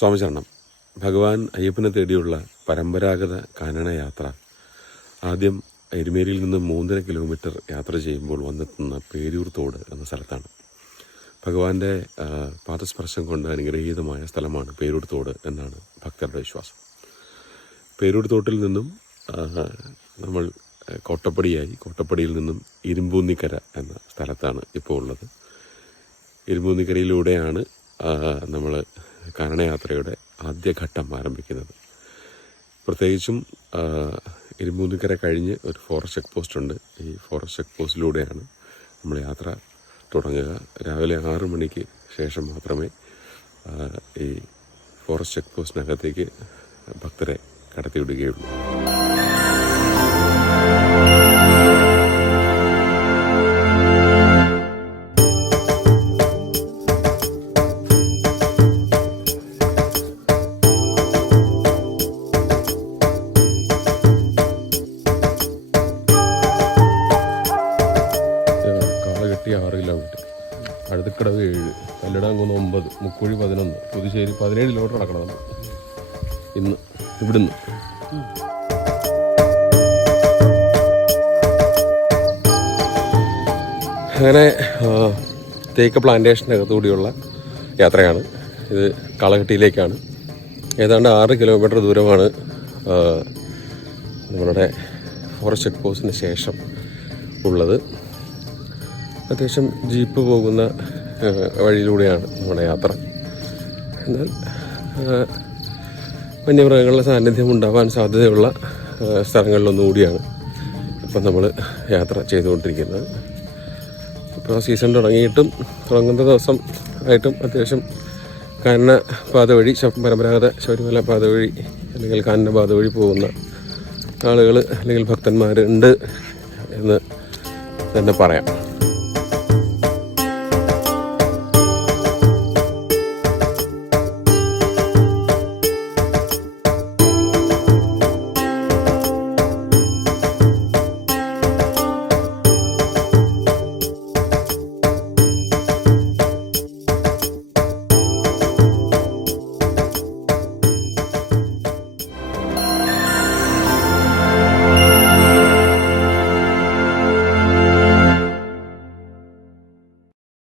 സ്വാമിചരണം. ഭഗവാൻ അയ്യപ്പനെ തേടിയുള്ള പരമ്പരാഗത കാനനയാത്ര ആദ്യം എരുമേലിയിൽ നിന്ന് 3.5 കിലോമീറ്റർ യാത്ര ചെയ്യുമ്പോൾ വന്നെത്തുന്ന പേരൂർ തോട് എന്ന സ്ഥലത്താണ്. ഭഗവാന്റെ പാദസ്പർശം കൊണ്ട് അനുഗ്രഹീതമായ സ്ഥലമാണ് പേരൂർ തോട് എന്നാണ് ഭക്തരുടെ വിശ്വാസം. പേരൂർ തോട്ടിൽ നിന്നും നമ്മൾ കോട്ടപ്പടിയിൽ നിന്നും ഇരുമ്പൂന്നിക്കര എന്ന സ്ഥലത്താണ് ഇപ്പോൾ ഉള്ളത്. ഇരുമ്പൂന്നിക്കരയിലൂടെയാണ് നമ്മൾ കാനനയാത്രയുടെ ആദ്യഘട്ടം ആരംഭിക്കുന്നത്. പ്രത്യേകിച്ചും ഇരുമ്പൂന്നിക്കര കഴിഞ്ഞ് ഒരു ഫോറസ്റ്റ് ചെക്ക് പോസ്റ്റ് ഉണ്ട്. ഈ ഫോറസ്റ്റ് ചെക്ക് പോസ്റ്റിലൂടെയാണ് നമ്മൾ യാത്ര തുടങ്ങുക. രാവിലെ 6 മണിക്ക് ശേഷം മാത്രമേ ഈ ഫോറസ്റ്റ് ചെക്ക് പോസ്റ്റിനകത്തേക്ക് ഭക്തരെ കടത്തിവിടുകയുള്ളൂ. കാളകെട്ടി 6 കിലോമീറ്റർ, അടുത്തക്കടവ് 7, കല്ലടാങ്കുന്ന് 9, മുക്കുഴി 11, പുതുശ്ശേരി 17 കിലോമീറ്റർ നടക്കണം നമ്മൾ ഇന്ന് ഇവിടുന്ന്. അങ്ങനെ തേക്ക് പ്ലാന്റേഷനകത്തുകൂടിയുള്ള യാത്രയാണ് ഇത്. കാളകെട്ടിയിലേക്കാണ്. ഏതാണ്ട് 6 കിലോമീറ്റർ ദൂരമാണ് നമ്മളുടെ ഫോറസ്റ്റ് ചെക്ക് പോസ്റ്റിന് ശേഷം ഉള്ളത്. അത്യാവശ്യം ജീപ്പ് പോകുന്ന വഴിയിലൂടെയാണ് നമ്മുടെ യാത്ര. എന്നാൽ വന്യമൃഗങ്ങളുടെ സാന്നിധ്യം ഉണ്ടാവാൻ സാധ്യതയുള്ള സ്ഥലങ്ങളിലൊന്നുകൂടിയാണ് ഇപ്പം നമ്മൾ യാത്ര ചെയ്തുകൊണ്ടിരിക്കുന്നത്. ഇപ്പോൾ സീസൺ തുടങ്ങുന്ന ദിവസം ആയിട്ടും അത്യാവശ്യം കാനന പാത വഴി, പരമ്പരാഗത ശബരിമല പാത വഴി അല്ലെങ്കിൽ കാനന പാത വഴി പോകുന്ന ആളുകൾ അല്ലെങ്കിൽ ഭക്തന്മാരുണ്ട് എന്ന് തന്നെ പറയാം.